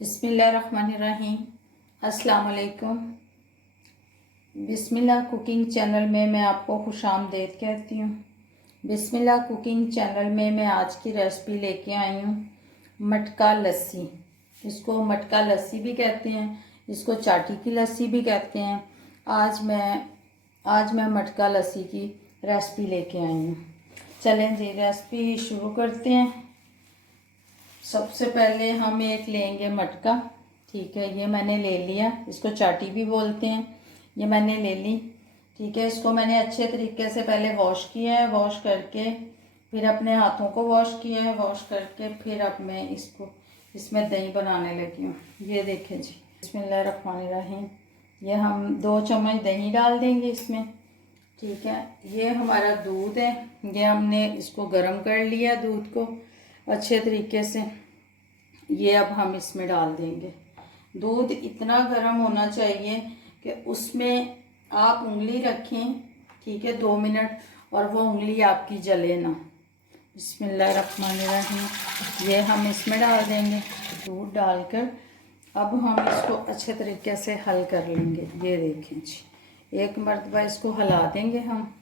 बिस्मिल्लाहिर्रहमानिर्रहीम। अस्सलाम वालेकुम। बिस्मिल्लाह कुकिंग चैनल में मैं आपको खुशामदीद कहती हूँ। बिस्मिल्लाह कुकिंग चैनल में मैं आज की रेसिपी लेके आई हूँ मटका लस्सी। इसको मटका लस्सी भी कहते हैं, इसको चाटी की लस्सी भी कहते हैं। आज मैं मटका लस्सी की रेसिपी लेके आई हूँ। चलें जी रेसिपी शुरू करते हैं। सबसे पहले हम एक लेंगे मटका, ठीक है। ये मैंने ले लिया, इसको चाटी भी बोलते हैं। ये मैंने ले ली, ठीक है। इसको मैंने अच्छे तरीके से पहले वॉश किया है, वॉश करके फिर अपने हाथों को वॉश किया है, वॉश करके फिर अब मैं इसमें दही बनाने लगी हूँ। ये देखें जी, बिस्मिल्लाहिर्रहमानिर्रहीम। ये हम 2 चम्मच दही डाल देंगे इसमें, ठीक है। ये हमारा दूध है, ये हमने इसको गर्म कर लिया दूध को अच्छे तरीके से। ये अब हम इसमें डाल देंगे। दूध इतना गर्म होना चाहिए कि उसमें आप उंगली रखें, ठीक है, 2 मिनट, और वो उंगली आपकी जले ना। बिस्मिल्लाहिर्रहमानिर्रहीम। ये हम इसमें डाल देंगे। दूध डालकर अब हम इसको अच्छे तरीके से हल कर लेंगे। ये देखें जी, एक मरतबा इसको हिला देंगे हम।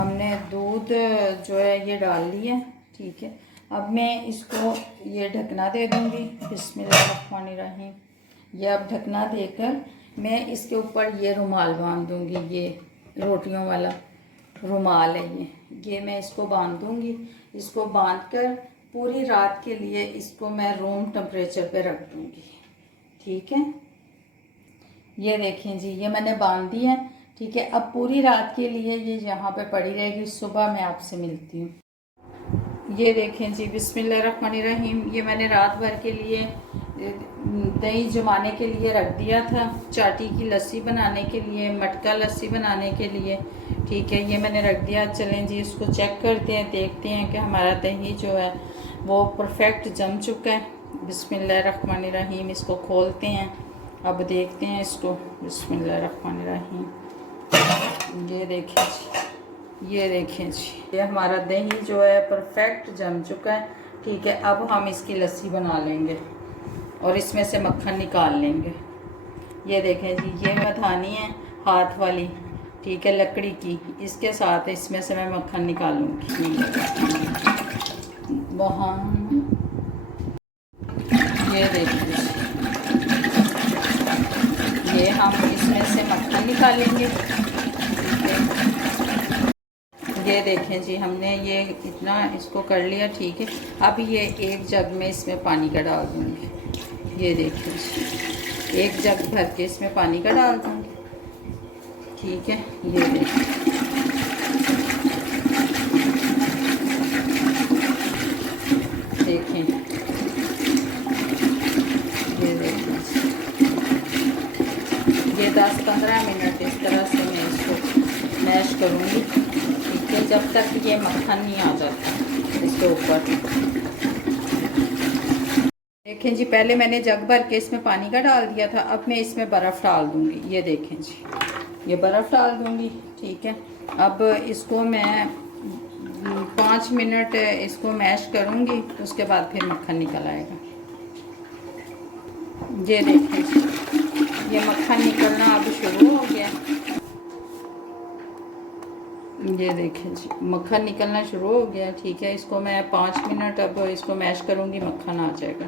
हमने दूध जो है ये डाल लिया, ठीक है। अब मैं इसको ये ढकना दे दूँगी। बिस्मिल्लाहिर्रहमानिर्रहीम। ये अब ढकना देकर मैं इसके ऊपर ये रुमाल बांध दूँगी। ये रोटियों वाला रुमाल है ये मैं इसको बांध दूँगी। इसको बांधकर पूरी रात के लिए इसको मैं रूम टेम्परेचर पे रख दूँगी, ठीक है। ये देखें जी, ये मैंने बांध दिया है, ठीक है। अब पूरी रात के लिए ये यहाँ पे पड़ी रहेगी। सुबह मैं आपसे मिलती हूँ। ये देखें जी, बिस्मिल्लाहिर्रहमानिर्रहीम। ये मैंने रात भर के लिए दही जमाने के लिए रख दिया था, चाटी की लस्सी बनाने के लिए, मटका लस्सी बनाने के लिए, ठीक है। ये मैंने रख दिया। चलें जी इसको चेक करते हैं, देखते हैं कि हमारा दही जो है वो परफेक्ट जम चुका है। बिस्मिल्लाहिर्रहमानिर्रहीम। इसको खोलते हैं, अब देखते हैं इसको। बिस्मिल्लाहिर्रहमानिर्रहीम। ये देखें जी, ये देखें जी, ये हमारा दही जो है परफेक्ट जम चुका है, ठीक है। अब हम इसकी लस्सी बना लेंगे और इसमें से मक्खन निकाल लेंगे। ये देखें जी, ये मधानी है हाथ वाली, ठीक है, लकड़ी की। इसके साथ इसमें से मैं मक्खन निकालूंगी। वहाँ ये देखिए, ये हम इसमें से मक्खन निकालेंगे, ठीक है। ये देखें जी, हमने ये इतना इसको कर लिया, ठीक है। अब ये एक जग में इसमें पानी का डाल दूँगी। ये देखें जी, एक जग भर के इसमें पानी का डाल दूँगी, ठीक है। ये देखें, देखें, ये देखें, ये 10-15 मिनट इस तरह से मैं इसको मैश करूँगी, ठीक है, जब तक ये मक्खन नहीं आ जाता इसके ऊपर। देखें जी, पहले मैंने जग भर के इसमें पानी का डाल दिया था, अब मैं इसमें बर्फ़ डाल दूँगी। ये देखें जी, ये बर्फ़ डाल दूँगी, ठीक है। अब इसको मैं 5 मिनट इसको मैश करूँगी, उसके बाद फिर मक्खन निकल आएगा। ये देखें जी, ये मक्खन निकलना अब शुरू हो गया। ये देखें जी, मक्खन निकलना शुरू हो गया, ठीक है। इसको मैं 5 मिनट अब इसको मैश करूँगी, मक्खन आ जाएगा।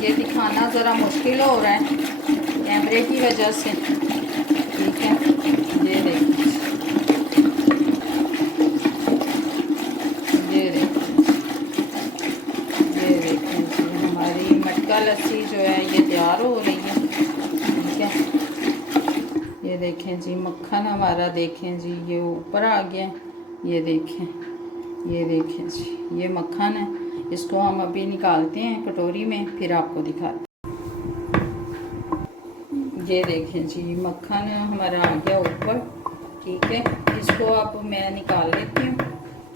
ये दिखाना ज़रा मुश्किल हो रहा है कैमरे की वजह से, ठीक है। ये देखिए, ये देखिए, ये देखें जी, हमारी मटका लस्सी जो है ये तैयार हो रही है, ठीक है। ये देखें जी, मक्खन हमारा देखें जी ये ऊपर आ गया। ये देखें, ये देखें जी, ये मक्खन है। इसको हम अभी निकालते हैं कटोरी में, फिर आपको दिखाते हैं। ये देखें जी, मक्खन हमारा आ गया ऊपर, ठीक है। इसको अब मैं निकाल लेती हूँ,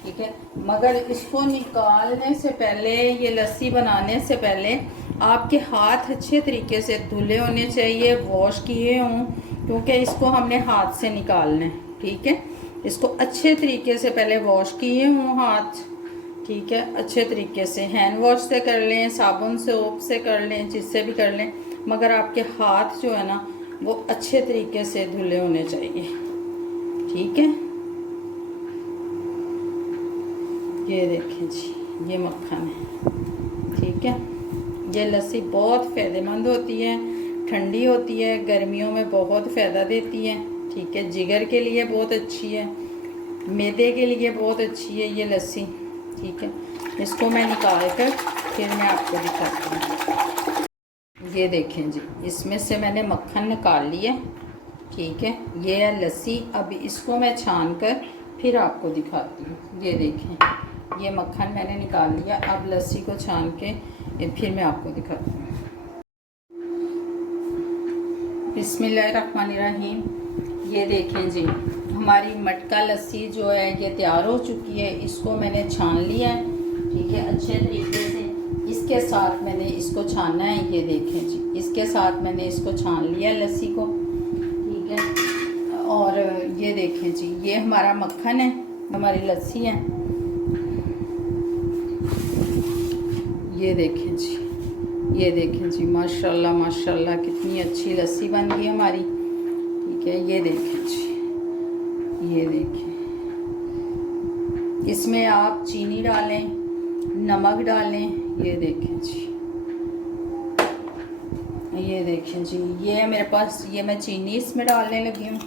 ठीक है। मगर इसको निकालने से पहले, ये लस्सी बनाने से पहले आपके हाथ अच्छे तरीके से धुले होने चाहिए, वॉश किए हों, क्योंकि इसको हमने हाथ से निकालना है, ठीक है। इसको अच्छे तरीके से पहले वॉश किए हों हाथ, ठीक है, अच्छे तरीके से हैंड वॉश से कर लें, साबुन सोप से कर लें, जिससे भी कर लें, मगर आपके हाथ जो है ना वो अच्छे तरीके से धुले होने चाहिए, ठीक है। ये देखें जी, ये मक्खन है, ठीक है। ये लस्सी बहुत फ़ायदेमंद होती है, ठंडी होती है, गर्मियों में बहुत फ़ायदा देती है, ठीक है। जिगर के लिए बहुत अच्छी है, मैदे के लिए बहुत अच्छी है ये लस्सी, ठीक है। इसको मैं निकाल कर फिर मैं आपको दिखाती हूँ। ये देखें जी, इसमें से मैंने मक्खन निकाल लिया, ठीक है। ये है लस्सी। अब इसको मैं छान कर फिर आपको दिखाती हूँ। ये देखें, ये मक्खन मैंने निकाल लिया। अब लस्सी को छान के फिर मैं आपको दिखाती हूँ। बिस्मिल्लाहिर्रहमानिर्रहीम। ये देखें जी, हमारी मटका लस्सी जो है ये तैयार हो चुकी है। इसको मैंने छान लिया है, ठीक है, अच्छे तरीके से। इसके साथ मैंने इसको छानना है। ये देखें जी, इसके साथ मैंने इसको छान लिया लस्सी को, ठीक है। और ये देखें जी, ये हमारा मक्खन है, हमारी लस्सी है। ये देखें जी, ये देखें जी, माशाल्लाह माशाल्लाह कितनी अच्छी लस्सी बन गई हमारी, ठीक है। ये देखें जी, ये देखें, इसमें आप चीनी डालें, नमक डालें। ये देखें जी, ये देखें जी, ये मेरे पास, ये मैं चीनी इसमें डालने लगी हूँ।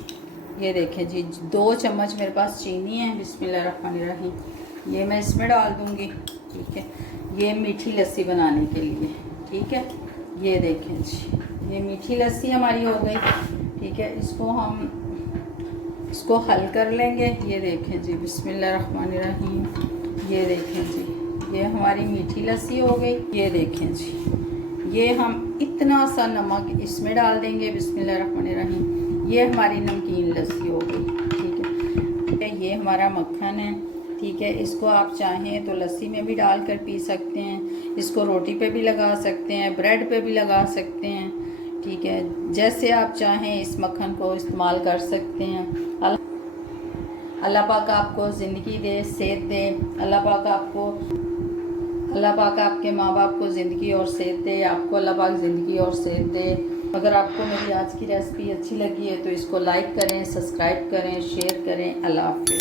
ये देखें जी, 2 चम्मच मेरे पास चीनी है। बिस्मिल्लाहिर्रहमानिर्रहीम। ये मैं इसमें डाल दूँगी, ठीक है, ये मीठी लस्सी बनाने के लिए, ठीक है। ये देखें जी, ये मीठी लस्सी हमारी हो गई, ठीक है। इसको हल कर लेंगे। ये देखें जी, बिस्मिल्लाहिर्रहमानिर्रहीम। ये देखें जी, ये हमारी मीठी लस्सी हो गई। ये देखें जी, ये हम इतना सा नमक इसमें डाल देंगे। बिस्मिल्लाहिर्रहमानिर्रहीम। ये हमारी नमकीन लस्सी हो गई, ठीक है। ये हमारा मक्खन है, ठीक है। इसको आप चाहें तो लस्सी में भी डाल कर पी सकते हैं, इसको रोटी पे भी लगा सकते हैं, ब्रेड पे भी लगा सकते हैं, ठीक है। जैसे आप चाहें इस मक्खन को इस्तेमाल कर सकते हैं। अल्लाह पाक आपको ज़िंदगी दे, सेहत दे। अल्लाह पाक आपके माँ बाप को ज़िंदगी और सेहत दे। आपको अल्लाह पाक ज़िंदगी और सेहत दे। अगर आपको मेरी आज की रेसिपी अच्छी लगी है तो इसको लाइक करें, सब्सक्राइब करें, शेयर करें। अल्लाह हाफ़िज़।